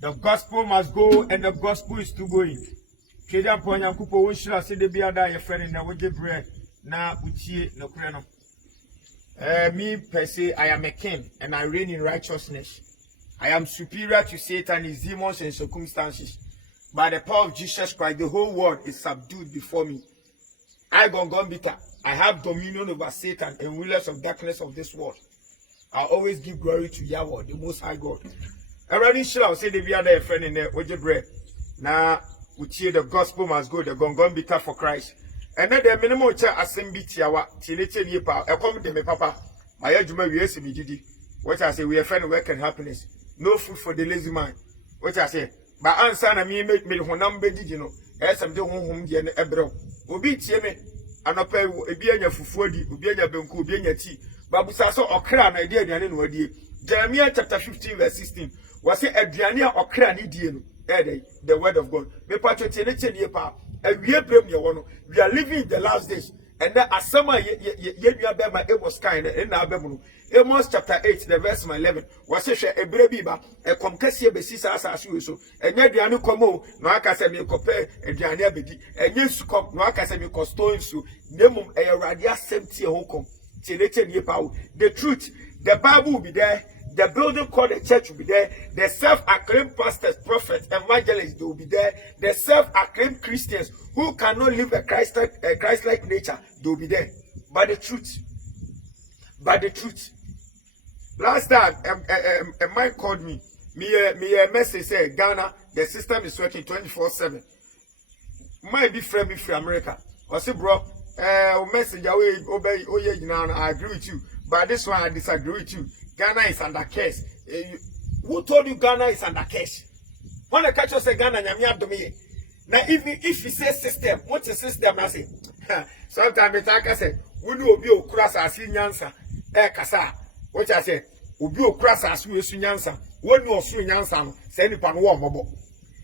The gospel must go, and the gospel is still going. Keda ponya kupo wonshira se de biada ye friend na woje bre na utie no kure no. Me per se, I am a king and I reign in righteousness. I am superior to Satan, his demons and circumstances. By the power of Jesus Christ, the whole world is subdued before me. I Gongombita, I have dominion over Satan and rulers of darkness of this world. I always give glory to Yahweh, the Most High God. Already shall say the other friend in there, would you bread? Now, we hear the gospel must go, the Gongombita for Christ. And then the minimum assembly tiawa, Tilete Nipa, a comment to me, Papa. My juma we see me didi. What I say, we are friend work and happiness. No food for the lazy man. What I say, but answer na me make me honam be didi no. As I'm doing home the ebro. Obi tie me, anopa ebi anya fufuo di, obi anya benku, obi anya tea. Babusa so okra na dia aduane no adie. Jeremiah chapter 15 verse 16. Was say aduane a okra ni die no. The word of God. Me pa Tilete Nipa. We are living in the last days. And then as summer it was kind in Amos chapter 8, the verse 11. Was a brebiba, a comcasia besisa as so. And yet the anu como, no acasemi compare a diania bedi, and yes, come no acasemi costoin so, nemum a radia sempty home. The truth, the Bible will be there. The building called the church will be there. The self-acclaimed pastors, prophets, evangelists, they will be there. The self-acclaimed Christians who cannot live a Christ-like nature, they will be there. By the truth. By the truth. Last time, a man called me. Me a message said, Ghana, the system is working 24/7. Might be friendly for America. I say, bro, message away, obey, oh yeah, I agree with you. But this one, I disagree with you. Ghana is under curse. Who told you Ghana is under curse? When the catcher say Ghana, nyamia domi. Now, if you say system, what's the system? I say, sometimes the talker say, we do obi okura sa asi nyansa. Kasa. What I say, obi okura sa asi esu nyansa. When you osu nyansa no, say nipa no wo mobo.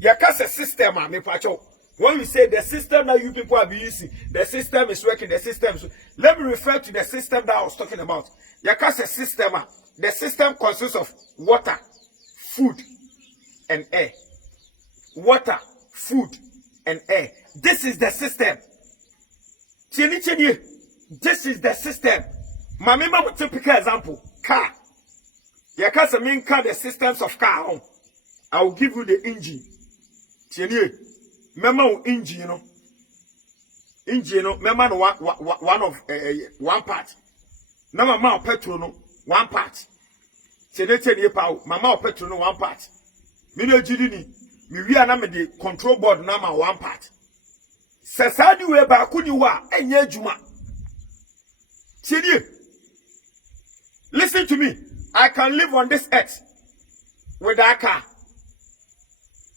Yakasa system a me pacho. When we say the system that you people are using, the system is working, the system. Let me refer to the system that I was talking about. Yakasa system. The system consists of water, food, and air. Water, food, and air. This is the system. This is the system. My member will typical example. Car. You can't mean car the systems of car. I will give you the engine. Remember engine, you know. Engine, you know. Remember one part. Number more petrol, no. One part. Mama petrol no one part. Me no jidini. Me wi ana me the control board na ma one part. Sasadi we ba kuni wa enye adwuma. Listen to me. I can live on this earth with a car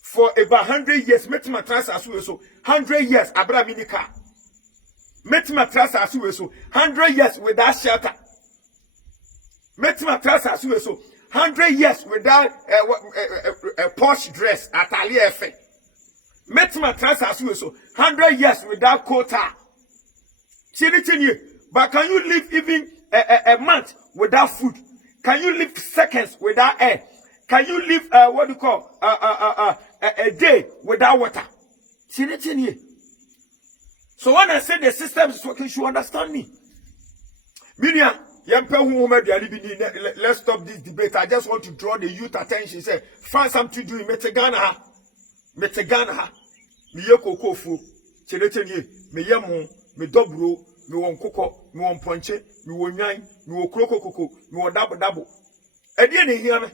for about 100 years. Metima trans asu so 100 years abra mini car. Metima trans asu so 100 years without shelter. Metima trans asu so 100 years without a posh dress at Aliyefe. Metima trans asu so 100 years without quota. But can you live even a month without food? Can you live seconds without air? Can you live what do you call a day without water? So when I say the system is working, you should understand me. Minia, let's stop this debate. I just want to draw the youth attention. Say, find something to do in Metegana. Me yeko fu. Me yamu, me dobro, me won koko, me won ponche, me won nyan, me won kroko, me won dabo. Edi ne hear me.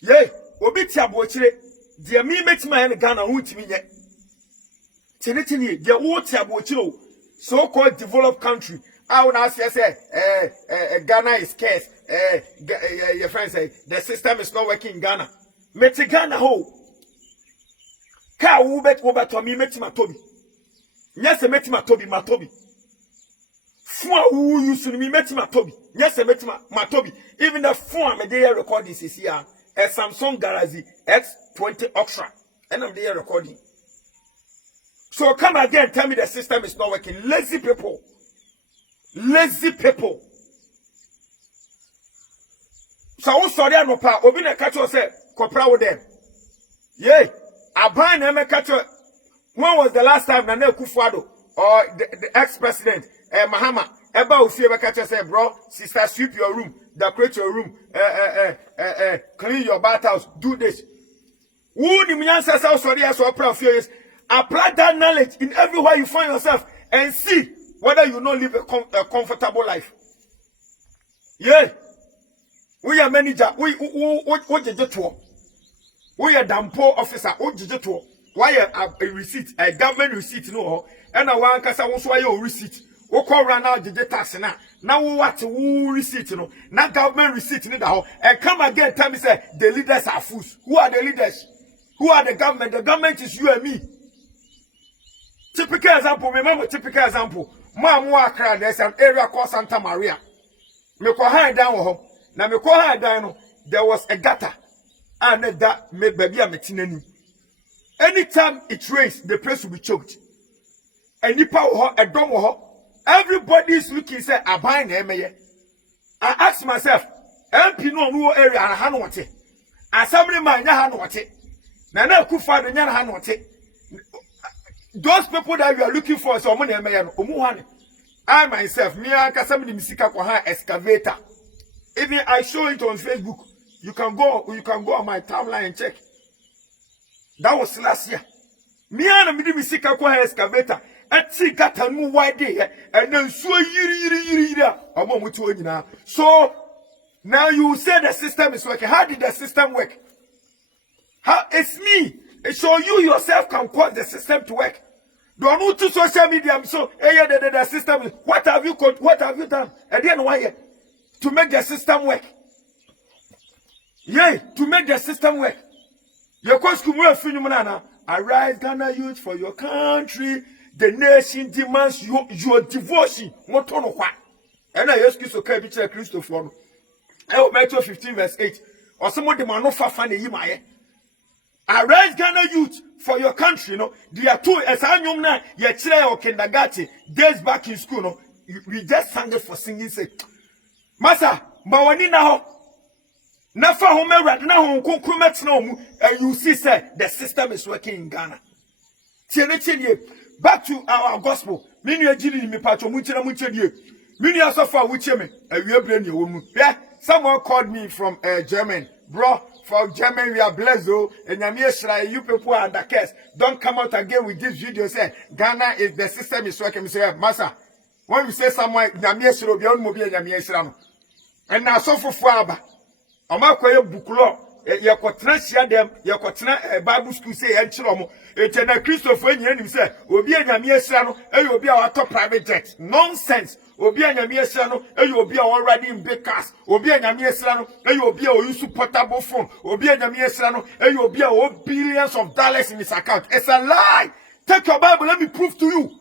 Ye, obi ti abochire, dia mi metima en Ghana huntimi nye. Dia wo ti abochire so-called developed country. I would ask you, say, Ghana is scarce. Your friend say, the system is not working in Ghana. Meti Ghana ho. Ka ubet to me meti matobi. Yes, meti matobi. Fua who you soon me meti matobi. Yes, meti matobi. Even the phone I'm there recording is here. A Samsung Galaxy S20 Ultra. And I'm there recording. So come again, tell me the system is not working. Lazy people. So who sorry no pa obi na catch say kopra with them. Yay. Aban Emekato. When was the last time Nana Kufuado or the ex-president Mahama ever Ufie Emekato said, bro, sister, sweep your room, decorate your room, clean your bathhouse, do this. Who the Myansa South Sorry as well proud of years. Apply that knowledge in everywhere you find yourself and see whether you not live a comfortable life. Yeah. We are manager. We digital. We are dampo officer. We digital. Why a receipt, a government receipt no, and a one casa also your receipt. We call run out the data now what who receipt no, not government receipt in the hall. And come again, tell me say the leaders are fools. Who are the leaders? Who are the government? The government is you and me. Typical example, remember typical example. Accra, there's an area called Santa Maria. Me ko high down ho. Na me ko high down, there was a gutter. And that made baby a metinani. Anytime it rains, the place will be choked. And nipa ho, a dom ho. Everybody is looking, say, I buy I ask myself, MP no area and hanote. And somebody might hanote. Nana Kufa the Yan hanote. Those people that you are looking for, so money I myself, me and somebody misika kwa excavator. Even I show it on Facebook. You can go on my timeline and check. That was last year. Me and me misika kwa excavator. Ati gata nu wide there, and then so yiri. So now you say the system is working. How did the system work? How it's me. So you yourself can cause the system to work. Don't move to social media. So the system. What have you done? And then why? To make the system work. Yeah, to make the system work. Your course kumwe arise Ghana youth for your country. The nation demands your devotion. What on what? And I ask you so can be Christopher. Matthew 15 verse 8. Or someone demand no fafane yimaye. Arise Ghana youth for your country, no. There are two as I know now, your children or kindergarten, days back in school, no. We just sang it for singing say. Masa, Mawani now. Nafa home right now, and you see, sir, the system is working in Ghana. Back to our gospel. Many are dealing me patch of Muchina. Many are so far with me, and we are blaming you. Yeah, someone called me from German, bro. For German, we are blessed, though, and you people are the case. Don't come out again with this video. Say Ghana is the system is working. Say, Massa, when we say someone, Yamia should be on mobile Yamia. And now so for Faba. Amakoye bukulo ye kotrashia dem ye kotena Bible school say en chiromo etena Christopher nyani say obi anyame esira no e obi a wato private jet nonsense obi anyame esira no e obi a already in big cars obi anyame esira no e obi a use portable phone obi anyame esira no e obi a billions of dollars in his account. It's a lie. Take your Bible, let me prove to you.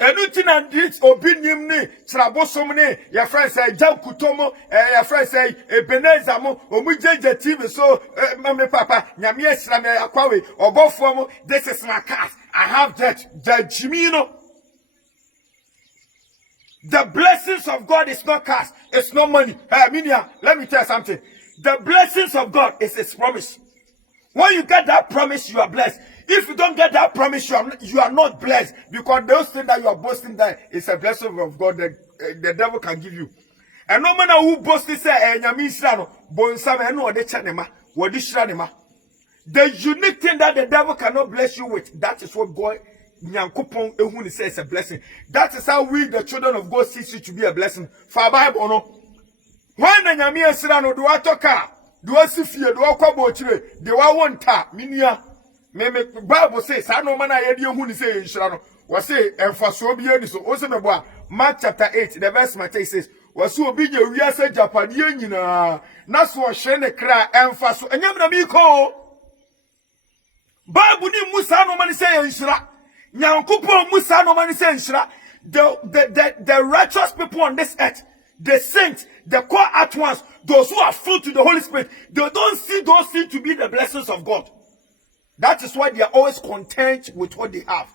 Anything and this obinim ni trabosom ni your friend say Jam Kutomo your friend say Ebenezamo omujeje TV so mama papa nyame esra me akwawe obofo this is my cars. I have that Jimino. The blessings of God is not cars, it's not money. Minia, let me tell you something. The blessings of God is his promise. When you get that promise, you are blessed. If you don't get that promise, you are not blessed. Because those things that you are boasting that is a blessing of God that the devil can give you. And no matter who boasts say, the unique thing that the devil cannot bless you with, that is what God says is a blessing. That is how we, the children of God, see it to be a blessing. For Bible, no. When the Yamia Sirano do I talk, do I see fear, do I come out to it? Do I want ta, minia? The Bible says, I know man I hear who say Shano. Was say, and for so be any so also the boy. Mark chapter 8, the verse Matthew says, was so be your real say Japan, not so shene cry and for so and you're be called Bible ni Musa no man say Shra. Nyankupo Musa no man say Shra. The righteous people on this earth, the saints, the core at once, those who are full to the Holy Spirit, they don't see those things to be the blessings of God. That is why they are always content with what they have.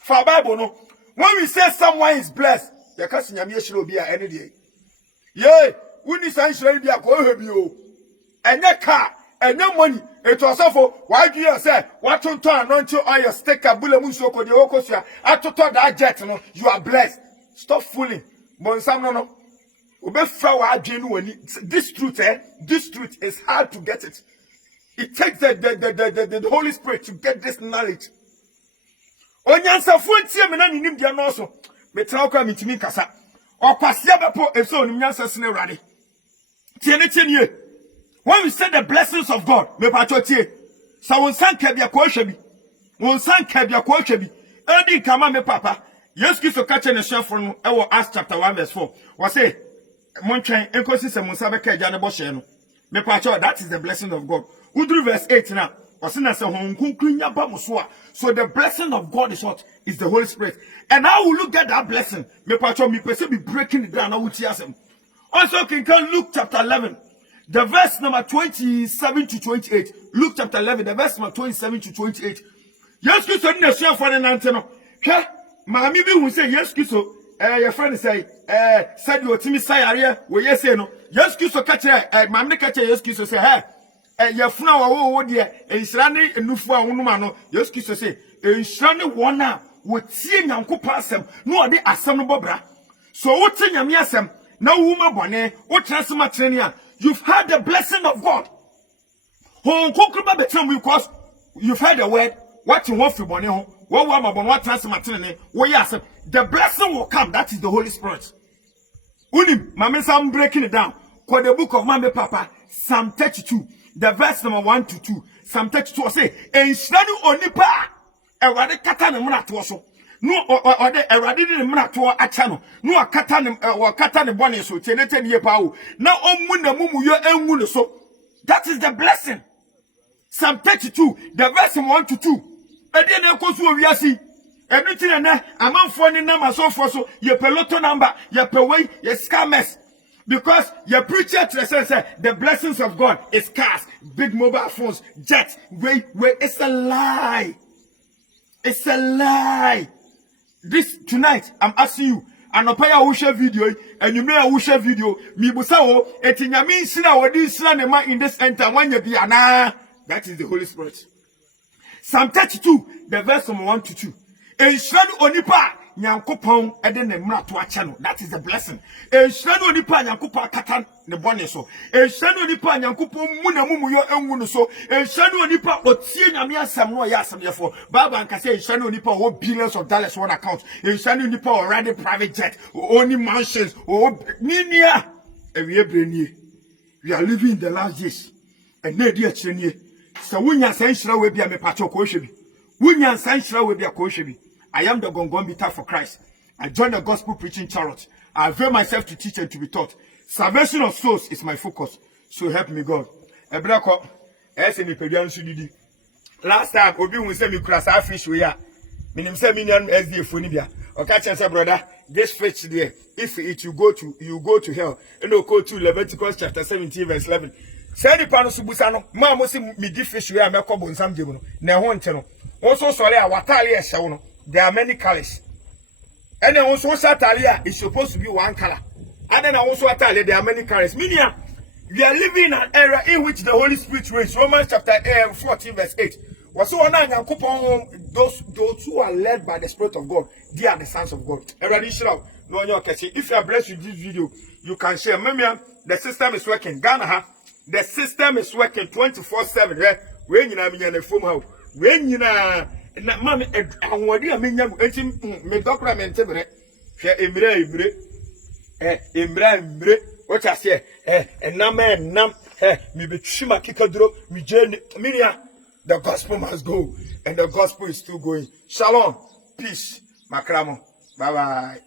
For Bible, no. When we say someone is blessed, the person will be any day. Yeah, we need to be a go and that car, and no money. It was for why do you say what to turn on to on your sticker bulemusoko the okosia? I to that jet, no, you are blessed. Stop fooling. Monsam no. This truth, this truth is hard to get it. It takes the Holy Spirit to get this knowledge. Onyansa fuentie me na ninim dia no so. Metra kwa mitimi kasa. Okwasia bepo eso onyansa sene rade. Tiene. When we say the blessings of God, me pacho tie. Sa won san kabia kwa hwe bi. Won san kabia kwa hwe bi. Edi kama me papa. Yesu Kristo ka che ne hwefo no e wo Acts chapter 1 verse 4. We say montwen enkosi se monsa be ka agya ne bo hye no. Me pacho that is the blessing of God. Udru verse 8 now. So the blessing of God is what? Is the Holy Spirit. And how will you get that blessing? Me be breaking it down. Also, can Luke chapter 11, the verse number 27 to 28. Luke chapter 11, the verse number 27 to 28. Yes, Christo didn't share for an antenna. Mammy will say, yes, Christo. Your friend say, said you were Timmy Sayaria, where yes, no. Yes, Christo catch Mammy catch yes, Christo say, hey. Your funa wo dear, and Srani and Nufa Unumano, yes, Kisso say, and Srani wana would see Yanko Passam, no, they are some bobra. So what's in your miasam? No woman bonnet, what transmatrania? You've heard the blessing of God. Home Kokuba between because you've heard the word, what you want for Bonneho, what woman bon what transmatrania, well, yes, the blessing will come, that is the Holy Spirit. Unim, Mamma, I'm breaking it down. Quote the book of Mamma Papa, Psalm 32. The verse number 1 to 2. Psalm 32 say, "En shranu onipa, ewade kata ne muna to so. No or the ewade ne muna to acha no. No akata ne bone so tenete ne yepa o. Na omu na mumu yo enwu ne so." That is the blessing. Psalm 32, the verse 1 to 2. Ede na ekosu owiasi. Everything na amanfo ni na masofo so ye peloto number, ye pewei, ye scammers. Because your preacher says the blessings of God is cars, big mobile phones, jets. Wait, it's a lie. It's a lie. This tonight, I'm asking you, anopaya wusha video, and you may wusha video, mi busawo, etinyami sina wadi sina nema in this enter when you be ana. That is the Holy Spirit. Psalm 32, the verse from 1 to 2. Enshiranu onipa. Nyankopon ede ne mra to ache no, that is the blessing. Enhira no nipa nyankopon kata ne bone so. Enhira no nipa nyankopon mu na mumu yo enwu no so. Enhira no nipa otie nyame asem no ya asem yefo. Baba nka say enhira no nipa o billions of dollars on account. Enhira no nipa already private jet, only mansions, ninia. Ewie brenie. We are living in the last days. And na di akire nie. So wunya san hira we bia me pacho ko hwe bi. Wunya san hira we bia ko hwe bi. I am the Gongombita for Christ. I joined the gospel preaching chariot. I avail myself to teach and to be taught. Salvation of souls is my focus. So help me God. Last time, Obi will say me cross our fish we are. Minim say million SD funibia. Okay, say brother, this fish there. If it you go to hell. And no go to Leviticus chapter 17 verse 11. Say the panos busano. Ma mo si me di fish we are me kobo nsam debo no. Na ho nte no. Also sorry a watali e hye no. There are many colors. And then also Satalia is supposed to be one color. And then also Atalia, there are many colors. Meaning, we are living in an era in which the Holy Spirit reigns. Romans chapter 14 verse 8. Those who are led by the Spirit of God, they are the sons of God. If you are blessed with this video, you can share. The system is working. Ghana, the system is working 24/7. When you are in a phone, when you are na mama anwode amenya etim me document bre hwe emre what I say enam me betwima kikaduro me jeni minia. The gospel must go and the gospel is still going. Shalom, peace, makramo, bye bye.